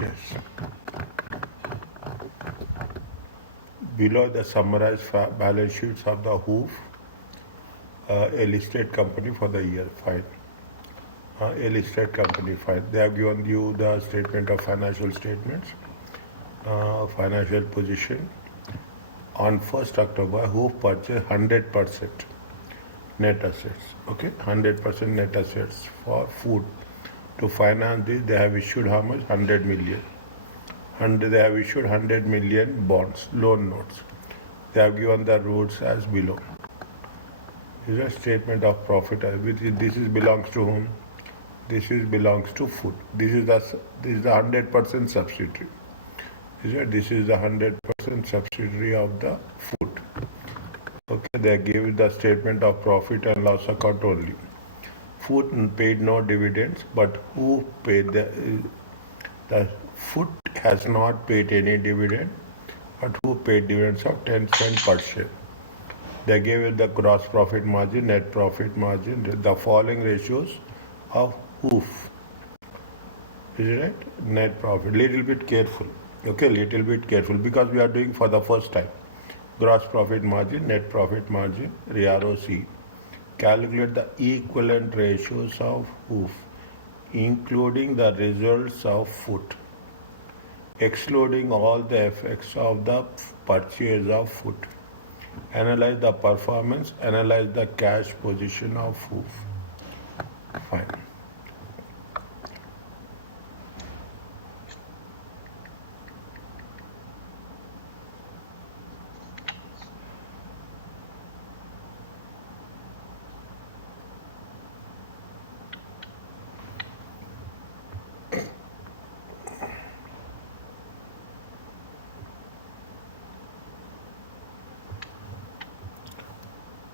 Yes. Below the summarized balance sheets of the Hoof, a listed company for the year. Fine. A listed company. Fine. They have given you the statement of financial statements, financial position. On 1st October, Hoof purchased 100% net assets. Okay, 100% net assets for food. To finance this, they have issued how much? 100 million. They have issued 100 million bonds, loan notes. They have given the rules as below. This is a statement of profit. This is belongs to whom? This is belongs to food. This is the 100% subsidiary. This is the 100% subsidiary of the food. Okay, they give the statement of profit and loss account only. Food paid no dividends, but who paid the food has not paid any dividend, but who paid dividends of 10 cents per share. They gave it the gross profit margin, net profit margin, the following ratios of Hoof. Is it right? Net profit. Little bit careful. Okay, little bit careful because we are doing for the first time. Gross profit margin, net profit margin, ROC. Calculate the equivalent ratios of Hoof, including the results of food, excluding all the effects of the purchase of food. Analyze the performance, analyze the cash position of Hoof. Fine.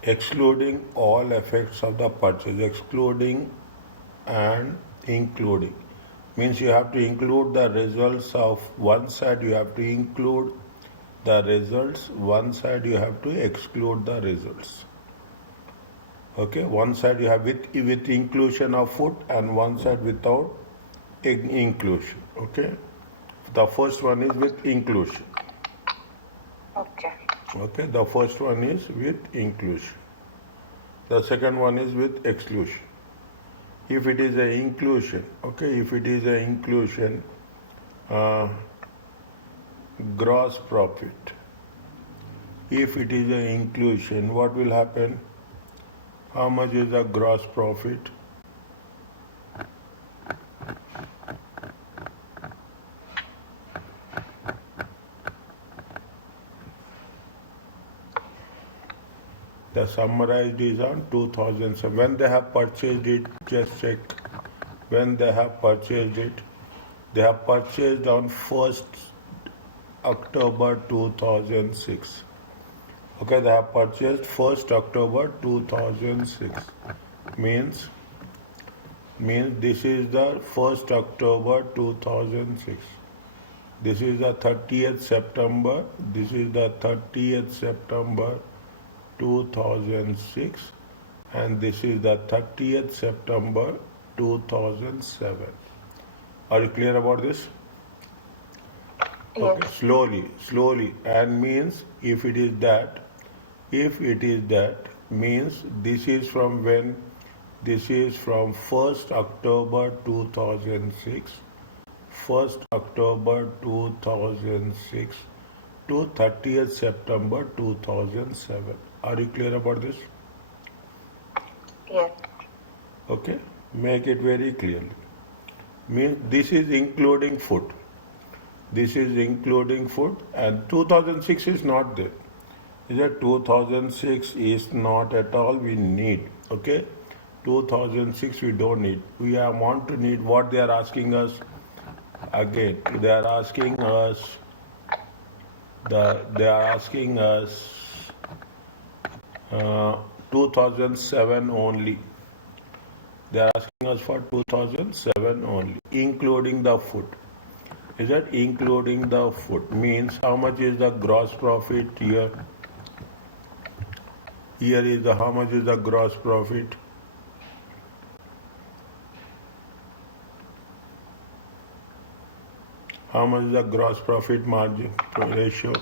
Excluding all effects of the purchase, excluding and including means you have to include the results of one side, you have to include the results, one side you have to exclude the results. Okay, one side you have with inclusion of food and one side without inclusion. Okay, the first one is with inclusion. Okay, the first one is with inclusion. The second one is with exclusion. If it is an inclusion, okay, if it is an inclusion, gross profit. If it is an inclusion, what will happen? How much is the gross profit? The summarized is on 2007. When they have purchased it, just check. When they have purchased it, they have purchased on 1st October 2006. Okay, they have purchased 1st October 2006. Means this is the 1st October 2006. This is the 30th September. This is the 30th September 2006, and this is the 30th September 2007. Are you clear about this? Yes. Okay, slowly, and means if it is that means this is from when? This is from 1st October 2006, 1st October 2006 to 30th September 2007. Are you clear about this? Yes. Okay, make it very clearly. Means this is including food. This is including food, and 2006 is not there. Is that 2006 is not at all we need. Okay, 2006 we don't need. We want to need what they are asking us. Again, they are asking us. They are asking us 2007 only. They are asking us for 2007 only, including the food. Is that including the food? Means how much is the gross profit here? Here is the how much is the gross profit? How much is the gross profit margin ratio?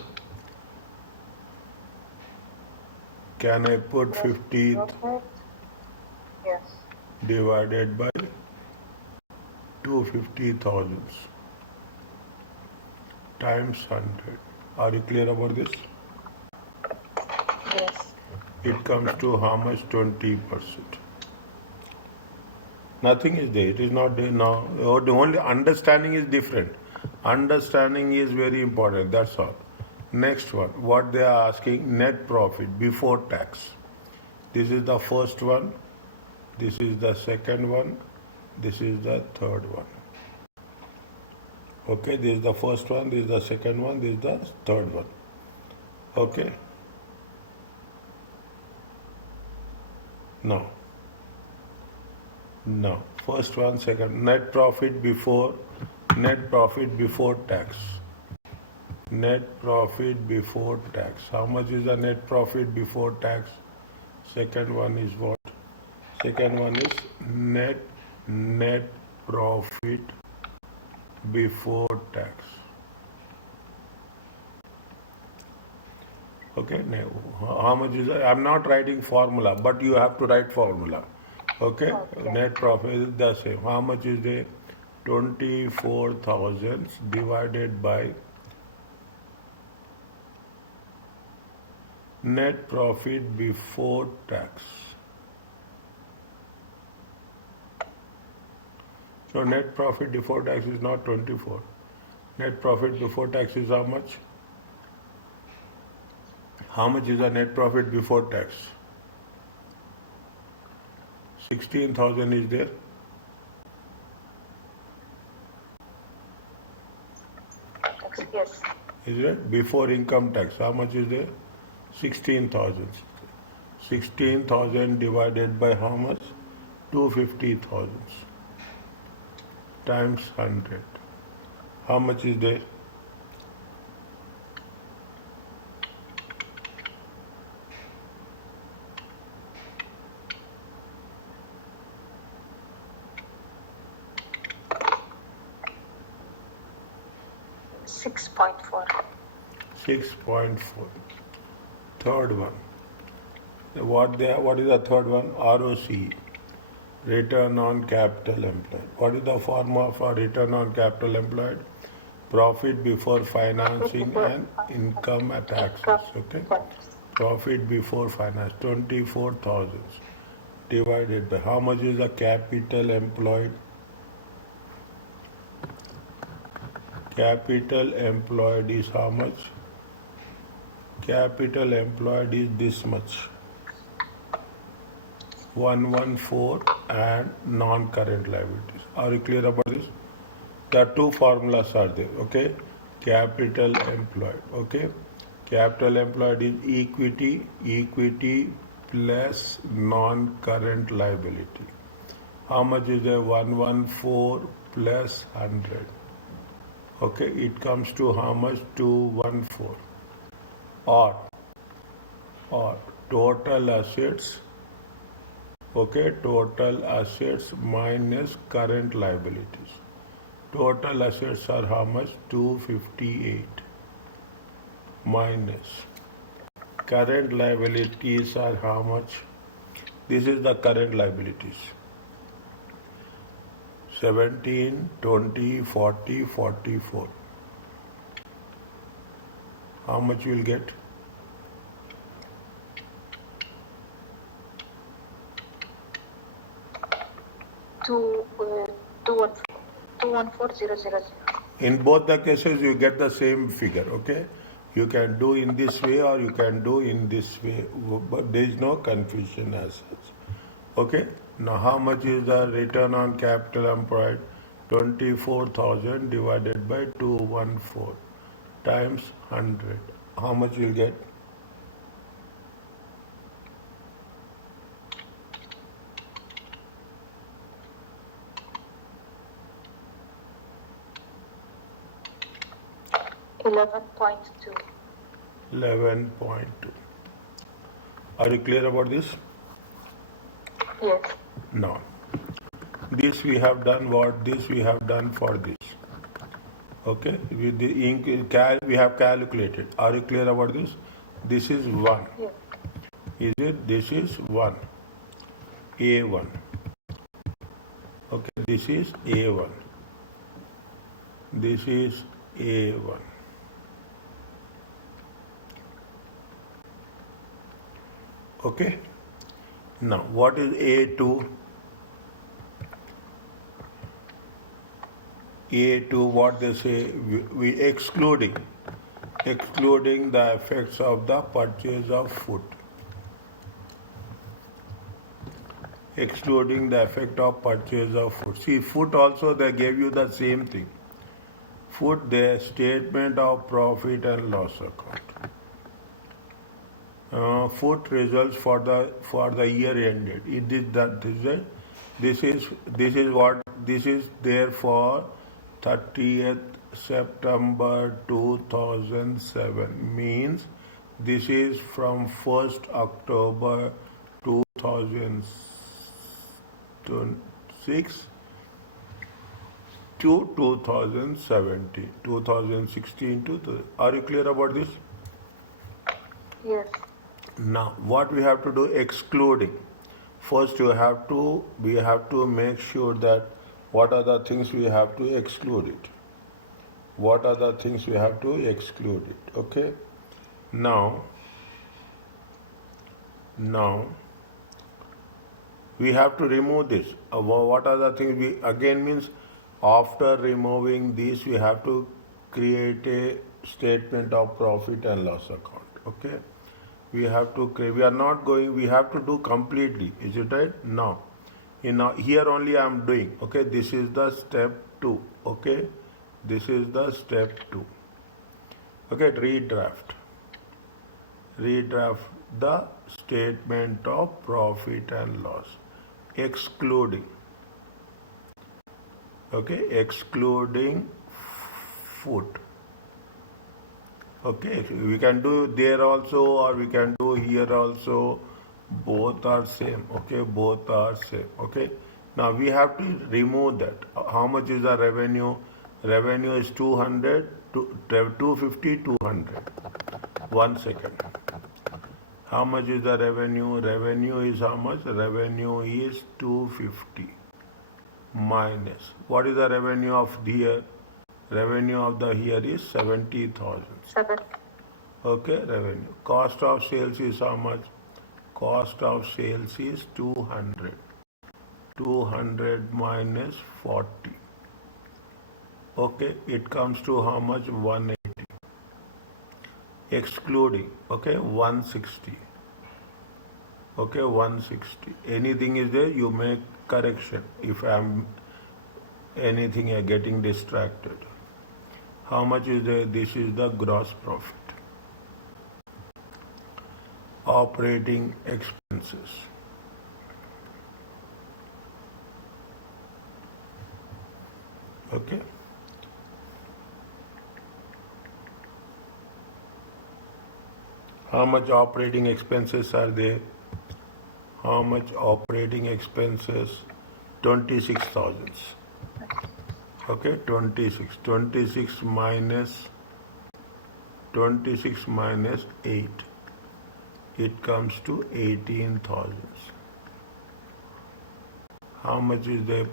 Can I put 50 Yes. divided by 250,000 times 100? Are you clear about this? Yes. It comes to how much? 20%. Nothing is there. It is not there now. The only understanding is different. Understanding is very important. That's all. Next one. What they are asking, net profit before tax. This is the first one. This is the second one. This is the third one. Okay, this is the first one. This is the second one. This is the third one. Okay. Now. No. First one, second. Net profit before tax. Net profit before tax. How much is the net profit before tax? Second one is what? Second one is net profit before tax. Okay, now how much is that? I'm not writing formula, but you have to write formula. Okay, net profit is the same. How much is there? 24,000 divided by net profit before tax. So net profit before tax is not 24. Net profit before tax is how much? How much is the net profit before tax? 16,000 is there. Yes. Is it? Before income tax, how much is there? 16,000. 16,000 divided by how much? 250,000 times 100. How much is there? $6.4. 6.4. Third one. What is the third one? ROCE. Return on capital employed. What is the formula for return on capital employed? Profit before financing and income taxes. Okay. Profit before finance. 24,000 divided by how much is the capital employed? Capital employed is how much? Capital employed is this much. 114 and non-current liabilities. Are you clear about this? The two formulas are there. Okay. Capital employed. Okay. Capital employed is equity plus non-current liability. How much is there? 114 plus 100. Okay, it comes to how much? 214. Or total assets. Okay, total assets minus current liabilities. Total assets are how much? 258 minus current liabilities are how much? This is the current liabilities. 17, 20, 40, 44. How much you will get? Two 214,000. In both the cases, you get the same figure. Okay, you can do in this way or you can do in this way, but there is no confusion as such. Okay. Now, how much is the return on capital employed? 24,000 divided by 214 times 100. How much you will get? $11.2. 11.2. Are you clear about this? Yes. Now, this we have done what? This we have done for this. Okay, with the ink, we have calculated. Are you clear about this? This is 1. Yes. Is it? This is 1. A1. Okay, this is A1. This is A1. Okay. Now, what is A2? A2, what they say, we excluding the effects of the purchase of food. Excluding the effect of purchase of food. See, food also they gave you the same thing. Food, the statement of profit and loss account. Food results for the year ended. It is that this is there for 30th September 2007, means this is from 1st October 2006 to 2016 to. Are you clear about this? Yes. Now, what we have to do, excluding. First, we have to make sure that what are the things we have to exclude it. What are the things we have to exclude it? Okay. Now we have to remove this. What are the things we again means? After removing this, we have to create a statement of profit and loss account. Okay. We have to create. We are not going. We have to do completely. Is it right? Now, here only I am doing. Okay. This is the step 2. Okay. This is the step 2. Okay. Redraft the statement of profit and loss, excluding. Okay. Excluding food. Okay, we can do there also or we can do here also. Both are same. Okay, both are same. Okay, now we have to remove that. How much is the revenue? Revenue is 200, 250, 200. 1 second. How much is the revenue? Revenue is how much? Revenue is 250 minus. What is the revenue of the year? Revenue of the year is 70,000. 7. Okay, revenue. Cost of sales is how much? Cost of sales is 200. 200 minus 40. Okay, it comes to how much? 180. Excluding, okay, 160. Okay, 160. Anything is there, you make correction. If I am anything getting distracted. How much is there? This is the gross profit. Operating expenses. Okay. How much operating expenses are there? How much operating expenses? 26,000. Okay, 26. 26 minus 8. It comes to 18,000. How much is the?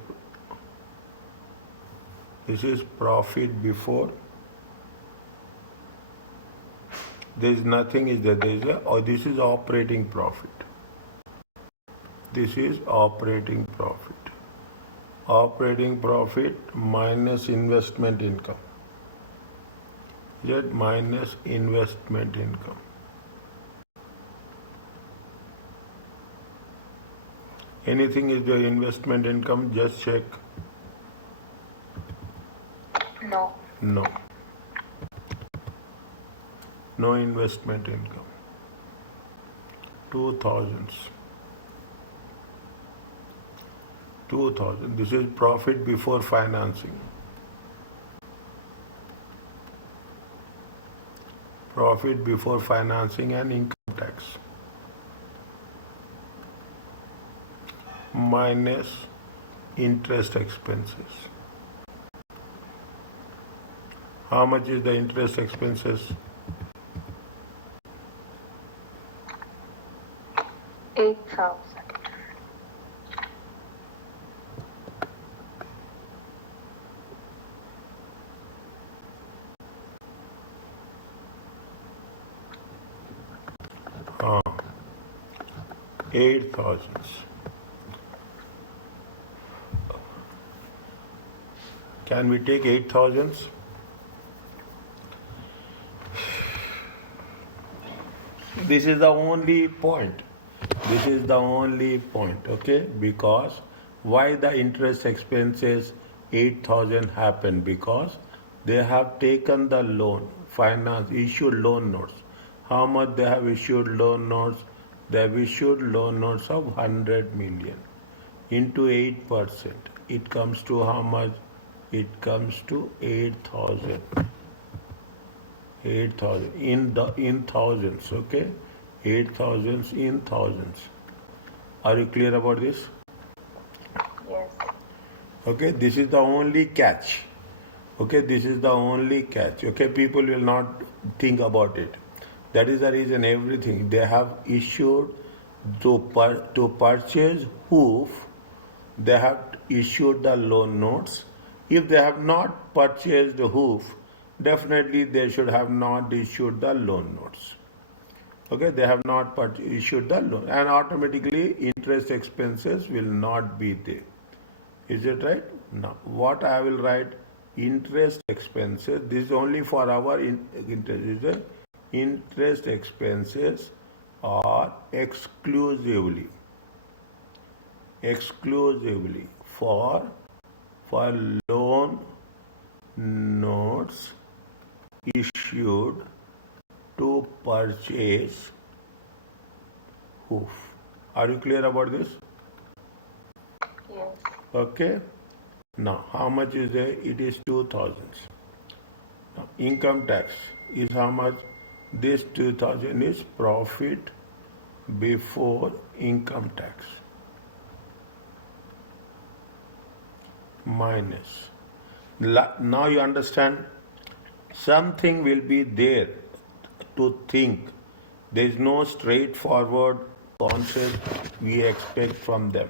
This is profit before. There is nothing is there. There is or this is operating profit. This is operating profit. Operating profit minus investment income. Yet minus investment income. Anything is the investment income? Just check. No. No. No investment income. 2,000. 2,000. This is profit before financing. Profit before financing and income tax. Minus interest expenses. How much is the interest expenses? 8,000. Ah, 8,000. Can we take 8,000? This is the only point. This is the only point, okay? Because why the interest expenses 8,000 happen? Because they have taken the loan, finance, issued loan notes. How much they have issued loan notes? They have issued loan notes of 100 million into 8%. It comes to how much? It comes to 8,000. 8,000 in thousands, okay? 8,000 in thousands. Are you clear about this? Yes. Okay, this is the only catch. Okay, this is the only catch. Okay, people will not think about it. That is the reason everything they have issued to purchase hoof. They have issued the loan notes. If they have not purchased the hoof, definitely they should have not issued the loan notes. Okay, they have not issued the loan, and automatically interest expenses will not be there. Is it right? Now, what I will write, interest expenses. This is only for our interest. Is the interest expenses are exclusively for loan notes issued to purchase hoof. Are you clear about this? Yes. Okay. Now, how much is there? It is 2,000. Now, income tax is how much? This 2,000 is profit before income tax minus. Now you understand, something will be there to think. There is no straightforward concept we expect from them.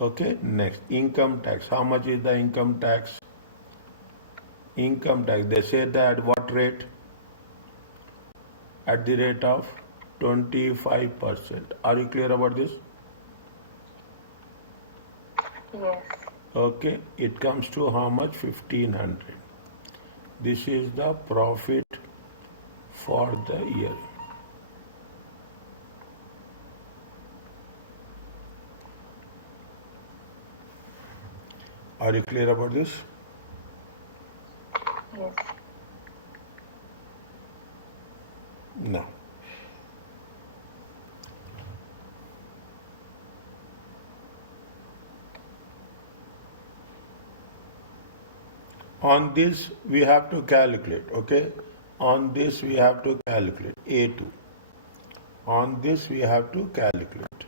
Okay, next, income tax. How much is the income tax? Income tax, they say that what rate? At the rate of 25%. Are you clear about this? Yes. Okay, it comes to how much? 1,500. This is the profit for the year. Are you clear about this? Yes. No. On this we have to calculate, okay? On this we have to calculate A2. On this we have to calculate.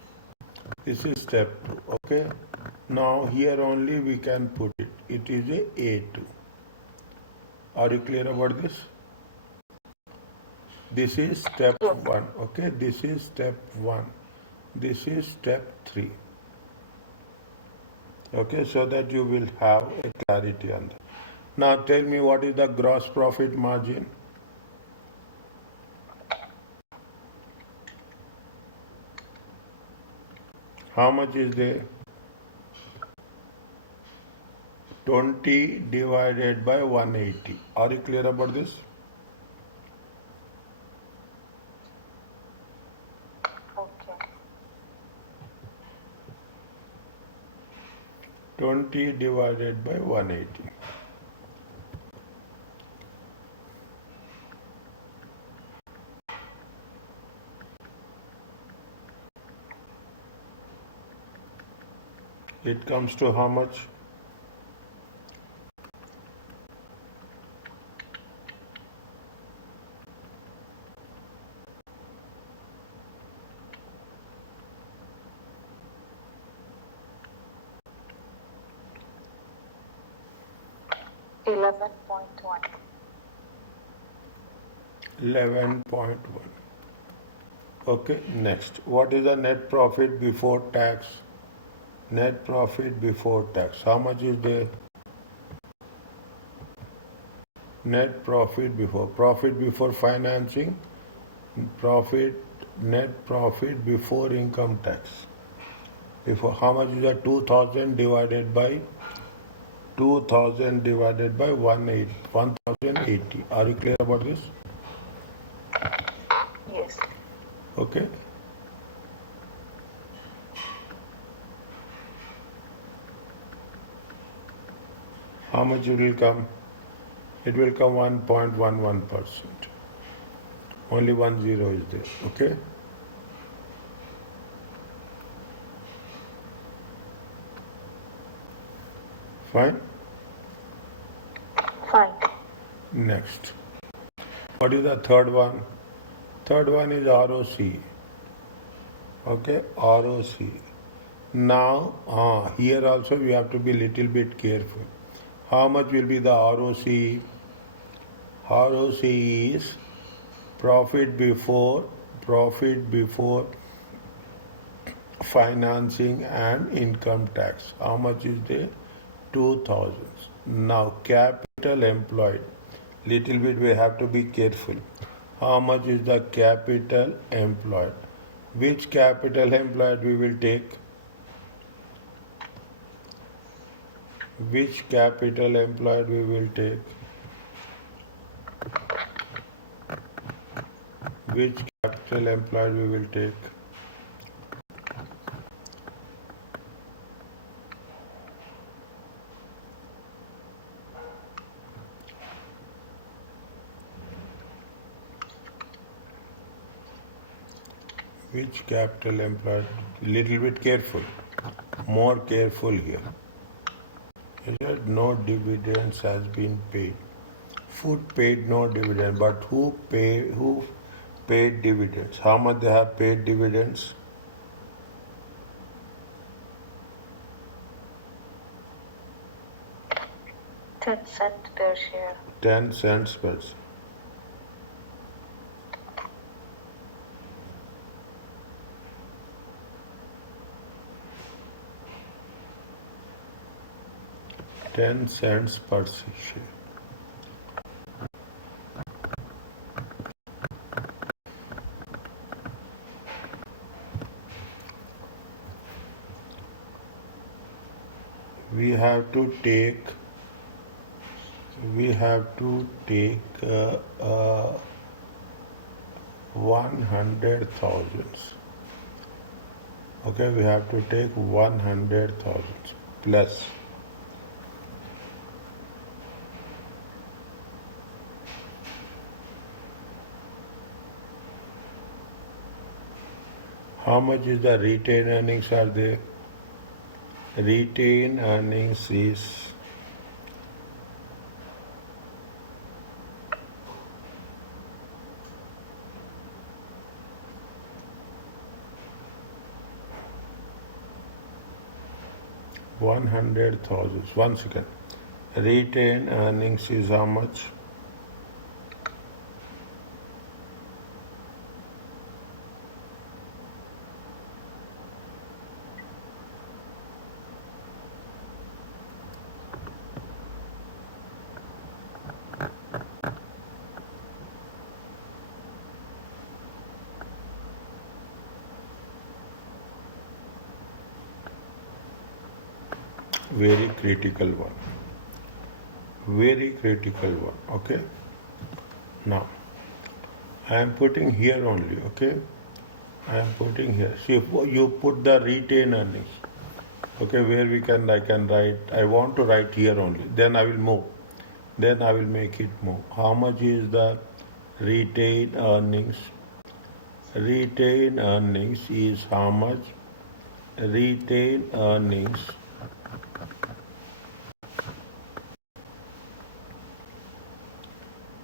This is step 2, okay? Now here only we can put it. It is a A2. Are you clear about this? This is step 1, okay? This is step 1. This is step 3. Okay, so that you will have a clarity on that. Now tell me, what is the gross profit margin? How much is there? 20 divided by 180. Are you clear about this? Okay. 20 divided by 180. It comes to how much? $11.1. 11.1. Okay, next. What is the net profit before tax? Net profit before tax. How much is the net profit before financing? Profit, net profit before income tax. Before, how much is that? 2000 divided by 1080. Are you clear about this? Yes. Okay. How much it will come? It will come 1.11%. Only 10 is there. Okay. Fine. Fine. Next. What is the third one? Third one is ROC. Okay, ROC. Now, here also we have to be little bit careful. How much will be the ROC? ROC is profit before financing and income tax. How much is there? 2000. Now capital employed. Little bit we have to be careful. How much is the capital employed? Which capital employed we will take? Which capital employed we will take? Which capital employed we will take? Which capital employed? Little bit careful. More careful here. Is that no dividends has been paid? Food paid no dividend, but who paid dividends? How much they have paid dividends? $0.10 per share. 10 cents per share. $0.10 per share. We have to take 100,000. Okay, we have to take 100,000 plus how much is the retained earnings are there? Retained earnings is $100,000. 1 second. Retained earnings is how much? Very critical one. Very critical one. Okay. Now, I am putting here only. Okay. I am putting here. See, you put the retained earnings. Okay, where I can write. I want to write here only. Then I will move. Then I will make it move. How much is the retained earnings? Retained earnings is how much? Retained earnings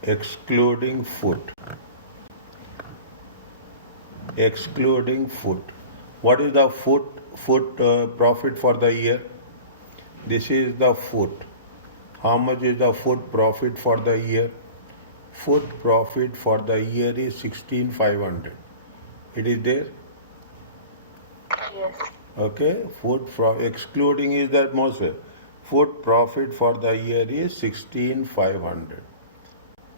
excluding food. Excluding food. What is the food profit for the year? This is the food. How much is the food profit for the year? Food profit for the year is 16,500. It is there? Yes. Okay, excluding is the atmosphere. Food profit for the year is 16,500.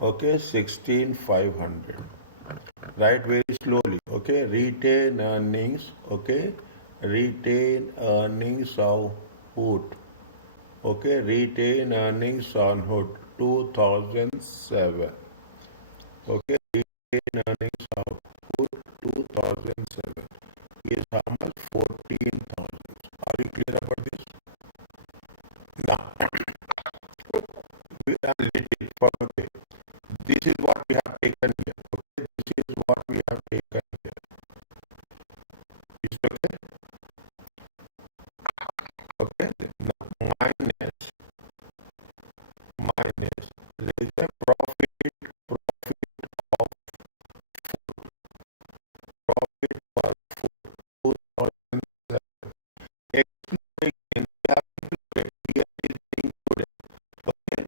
Okay, 16,500. Write very slowly. Okay, retain earnings. Okay, retain earnings of food. Okay, retain earnings on hood 2007. Okay, retain earnings of hood 2007 is how much? 14,000. Are you clear about this? Now, we are little for okay. This is what we have taken here. Okay, this is what we have taken here. Is it okay? Okay. Now, minus there is a profit per 2007. Excluding in the here is included. Okay,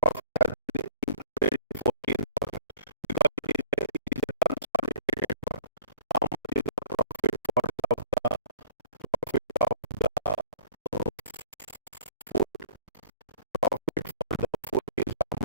profit has been included 14,000 because it is a consolidated one. How much is the profit for the food? Profit for the food is how